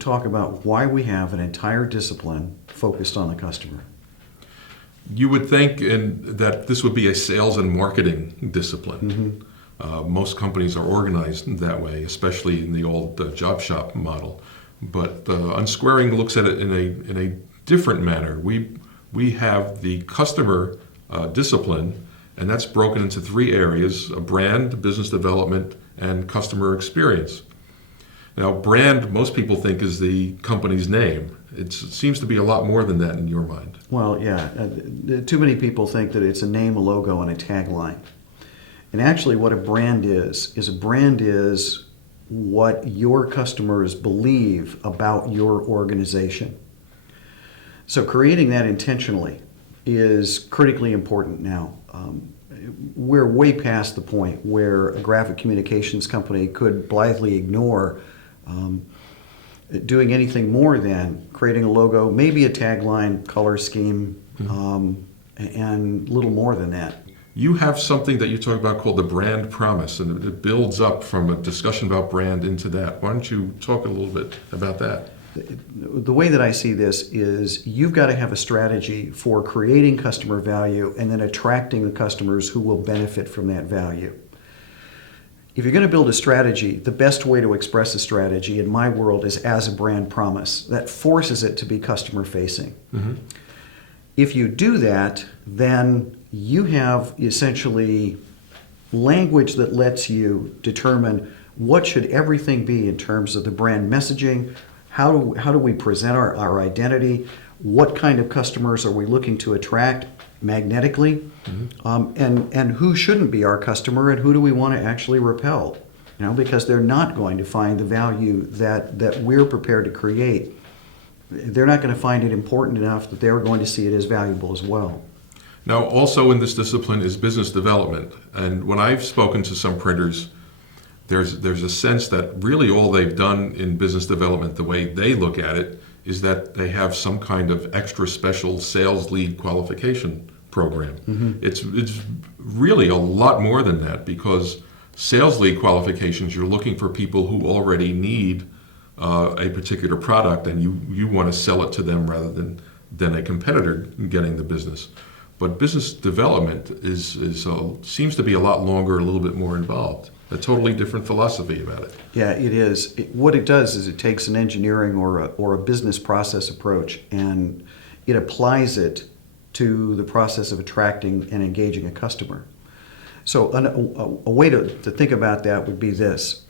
talk about why we have an entire discipline focused on the customer. You would think that this would be a sales and marketing discipline. Most companies are organized that way, especially in the old job shop model. But UnSquaring looks at it in a different manner. We have the customer discipline, and that's broken into three areas: a brand, business development, and customer experience. Now, brand, most people think is the company's name. It seems to be a lot more than that in your mind. Well, yeah. Too many people think that it's a name, a logo, and a tagline. And actually what a brand is a brand is what your customers believe about your organization. So creating that intentionally is critically important now. We're way past the point where a graphic communications company could blithely ignore doing anything more than creating a logo, maybe a tagline, color scheme, and little more than that. You have something that you talk about called the brand promise, and it builds up from a discussion about brand into that. Why don't you talk a little bit about that? The way that I see this is you've got to have a strategy for creating customer value and then attracting the customers who will benefit from that value. If you're going to build a strategy, the best way to express a strategy in my world is as a brand promise. That forces it to be customer facing. If you do that, then you have essentially language that lets you determine what should everything be in terms of the brand messaging. How do we present our identity? What kind of customers are we looking to attract magnetically? And who shouldn't be our customer, and who do we want to actually repel? Because they're not going to find the value that we're prepared to create. They're not going to find it important enough that they're going to see it as valuable as well. Now, also in this discipline is business development. And when I've spoken to some printers, there's a sense that really all they've done in business development, the way they look at it, is that they have some kind of extra special sales lead qualification program. It's really a lot more than that, because sales lead qualifications, you're looking for people who already need a particular product, and you want to sell it to them rather than a competitor getting the business. But business development seems to be a lot longer, a little bit more involved. A totally different philosophy about it. Yeah, it is. What it does is it takes an engineering or a business process approach, and it applies it to the process of attracting and engaging a customer. So a way to think about that would be this.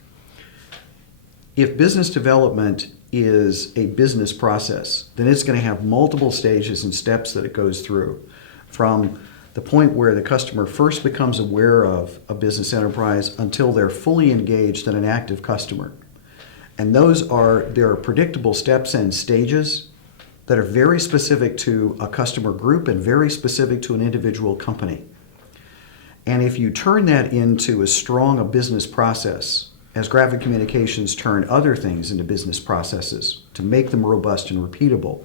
If business development is a business process, then it's going to have multiple stages and steps that it goes through, from the point where the customer first becomes aware of a business enterprise until they're fully engaged and an active customer. And there are predictable steps and stages that are very specific to a customer group and very specific to an individual company. And if you turn that into as strong a business process as graphic communications turn other things into business processes to make them robust and repeatable,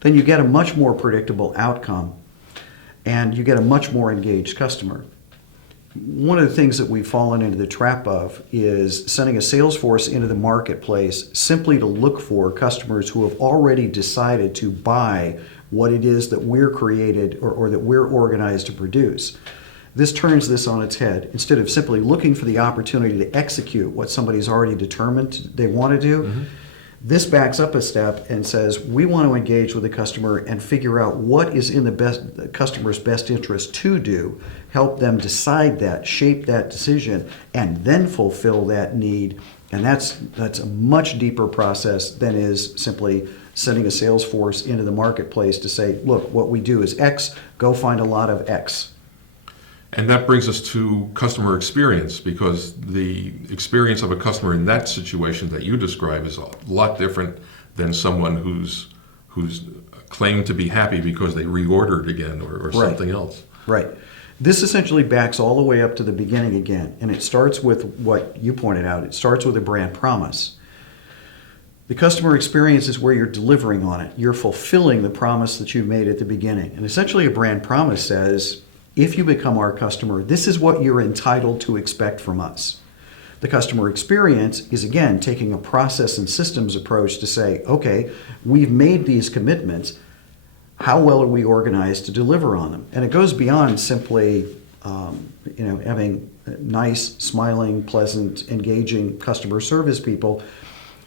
then you get a much more predictable outcome, and you get a much more engaged customer. One of the things that we've fallen into the trap of is sending a sales force into the marketplace simply to look for customers who have already decided to buy what it is that we're created or that we're organized to produce. This turns this on its head. Instead of simply looking for the opportunity to execute what somebody's already determined they want to do, this backs up a step and says, we want to engage with the customer and figure out what is in the customer's best interest to do, help them decide that, shape that decision, and then fulfill that need. And that's a much deeper process than is simply sending a sales force into the marketplace to say, look, what we do is X, go find a lot of X. And that brings us to customer experience, because the experience of a customer in that situation that you describe is a lot different than someone who's claimed to be happy because they reordered again or something else. Right. This essentially backs all the way up to the beginning again, and it starts with what you pointed out. It starts with a brand promise. The customer experience is where you're delivering on it. You're fulfilling the promise that you made at the beginning. And essentially a brand promise says, if you become our customer, this is what you're entitled to expect from us. The customer experience is, again, taking a process and systems approach to say, okay, we've made these commitments. How well are we organized to deliver on them? And it goes beyond simply, having nice, smiling, pleasant, engaging customer service people.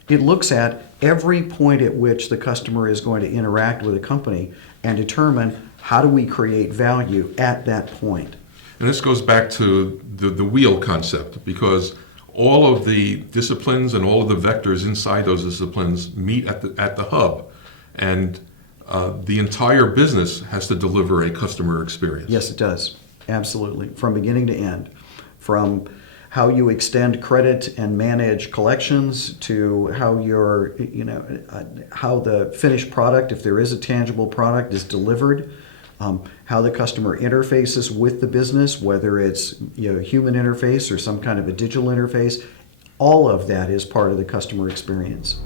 It looks at every point at which the customer is going to interact with a company and determine how do we create value at that point. And this goes back to the wheel concept, because all of the disciplines and all of the vectors inside those disciplines meet at the hub. And the entire business has to deliver a customer experience. Yes, it does. Absolutely. From beginning to end. From how you extend credit and manage collections to how how the finished product, if there is a tangible product, is delivered. How the customer interfaces with the business, whether it's human interface or some kind of a digital interface. All of that is part of the customer experience.